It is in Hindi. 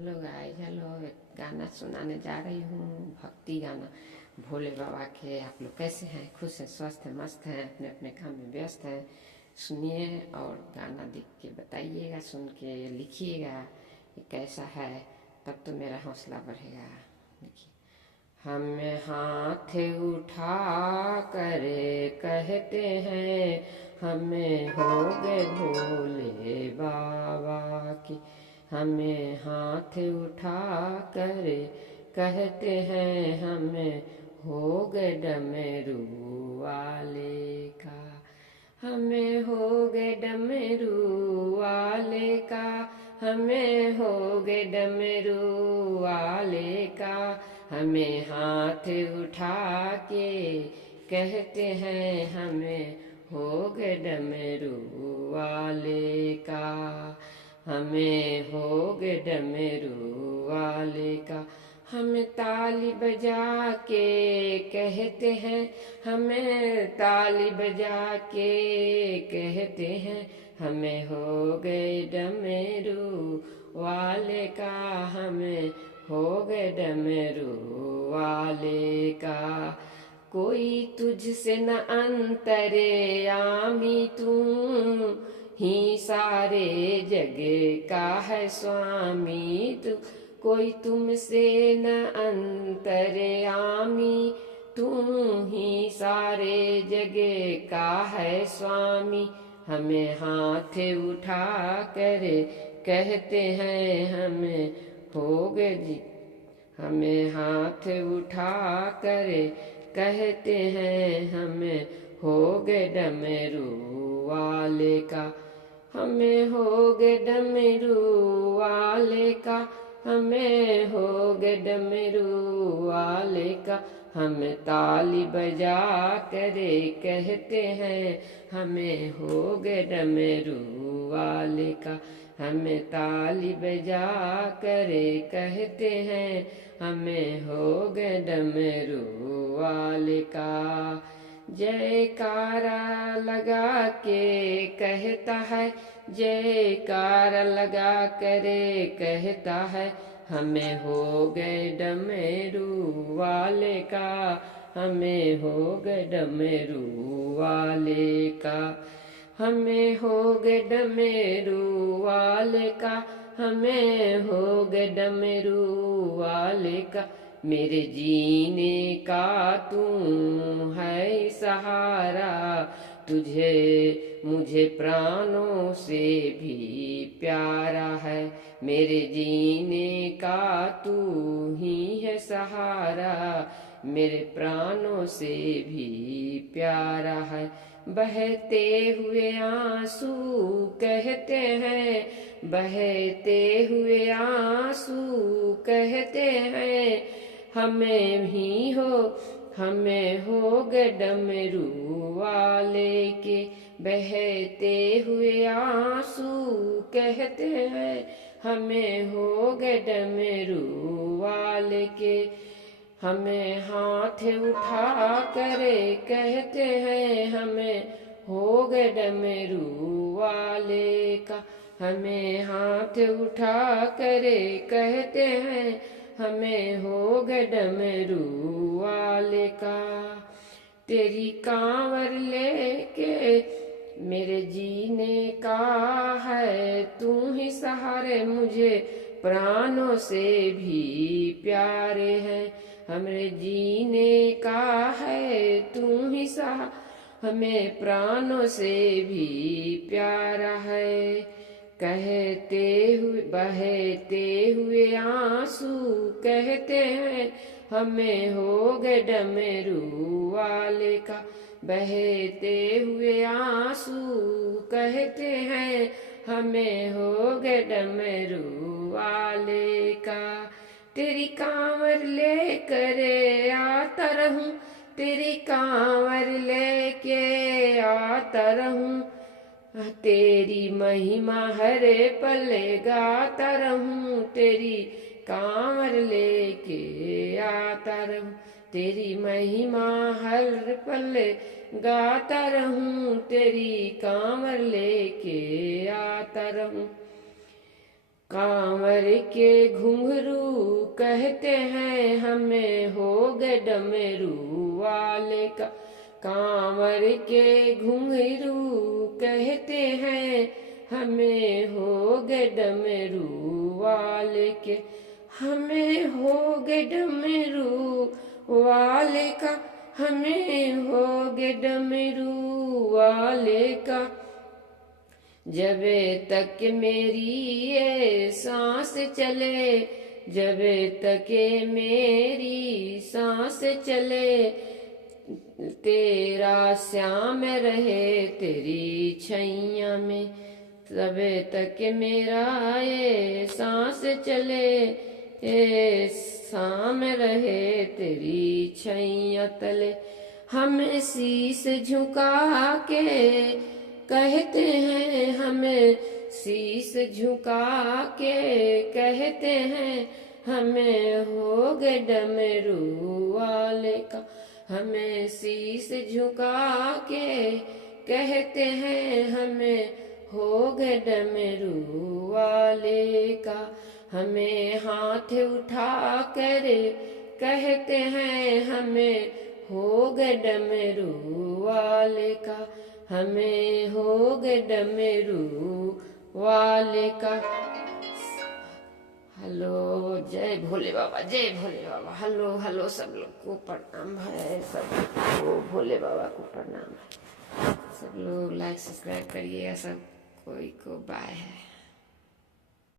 Hello guys, hello. एक गाना सुनाने जा रही हूँ, भक्ति गाना। भोले बाबा के। आप लोग कैसे हैं? खुश हैं, स्वस्थ हैं, मस्त हैं, अपने अपने काम में व्यस्त हैं? सुनिए और गाना देख के बताइएगा, सुन के लिखिएगा ये कैसा है, तब तो मेरा हौसला बढ़ेगा। देखिए। हम हाथ उठा कर कहते हैं, हमें हो गए भोले बाबा की। हमें हाथ उठा कर कहते हैं, हमें हो गए डमरू वाले का। हमें हो गए डमरू वाले का। हमें हो गए डमरू वाले का। हमें हाथ उठा के कहते हैं, हमें हो गए डमरू वाले का। हमें हो गए डमरू वाले का। हम ताली बजा के कहते हैं, हमें ताली बजा के कहते हैं, हमें हो गए डमरू वाले का। हमें हो गए डमरू वाले का। कोई तुझसे न अंतरे आमी, तू ही सारे जग का है स्वामी। तू कोई तुमसे न अंतर्यामी, तू ही सारे जगह का है स्वामी। हमें हाथ उठा कर कहते हैं, हमें हो गए जी। हमें हाथ उठा कर कहते हैं, हमें हो गए डमरू वाले का। हमें हो गए डमरू वाले का। हमें हो गए डमरू वाले का। हम ताली बजा करे कहते हैं, हमें हो गए डमरू वाले का। हमें ताली बजा करे कहते हैं, हमें हो गए डमरू वाले का। जयकारा लगा के कहता है, जयकारा लगा करे कहता है, हमें हो गए डमरू वाले का। हमें हो गए डमरू वाले का। हमें हो गए डमरू वाले का। हमें हो गए डमरू वाले का। मेरे जीने का तू है सहारा, तुझे मुझे प्राणों से भी प्यारा है। मेरे जीने का तू ही है सहारा, मेरे प्राणों से भी प्यारा है। बहते हुए आंसू कहते हैं, बहते हुए आंसू कहते हैं, हमें भी हो, हमें हो गए डमरू वाले के। बहते हुए आंसू कहते हैं, हमें हो गए डमरू वाले के। हमें हाथ उठा करे कहते हैं, हमें हो गए डमरू वाले का। हमें हाथ उठा करे कहते हैं, हमें हो गए डमरू वाले का। तेरी कांवर लेके मेरे जीने का है तू ही सहारे, मुझे प्राणों से भी प्यारे हैं। हमरे जीने का है तू ही सहारा, हमें प्राणों से भी प्यारा है। कहते हुए बहते हुए आंसू कहते हैं, हमें हो गए डमरू वाले का। बहते हुए आंसू कहते हैं, हमें हो गए डमरू वाले का। तेरी कांवर लेकर आता रहूं, तेरी कांवर लेके आता रहूं, तेरी महिमा हरे पल गाता रहूं। तेरी कांवर लेके आता रहूं, तेरी महिमा हर पल गाता रहूं। तेरी कांवर लेके आता रहूं। कांवर के घुंघरू कहते हैं हमें हो गए डमरू वाले का। कांवर के घुंघरू कहते हैं हमें हो गए डमरू वाले के। हमें हो गए डमरू वाले का, हमें हो गए डमरू वाले का। जबे तक मेरी ये सांस चले, जबे तक मेरी सांस चले, तेरा श्याम रहे तेरी छैया में। तबे तक मेरा ये सांस चले, ये शाम रहे तेरी छैया तले। हम शीस झुका के कहते हैं, हमें शीस झुका के कहते हैं हमें हो गए डमरू वाले का। हमें शीस झुका के कहते हैं हमें हो गए डमरू वाले का। हमें हाथ उठा कर कहते हैं हमें हो गए डमरू वाले का। हमें हो गए डमरू वाले का। हेलो, जय भोले बाबा, जय भोले बाबा। हेलो हेलो, सब लोग को प्रणाम है, सबको भोले बाबा को प्रणाम है। सब लोग लाइक सब्सक्राइब करिएगा, सब कोई को बाय है।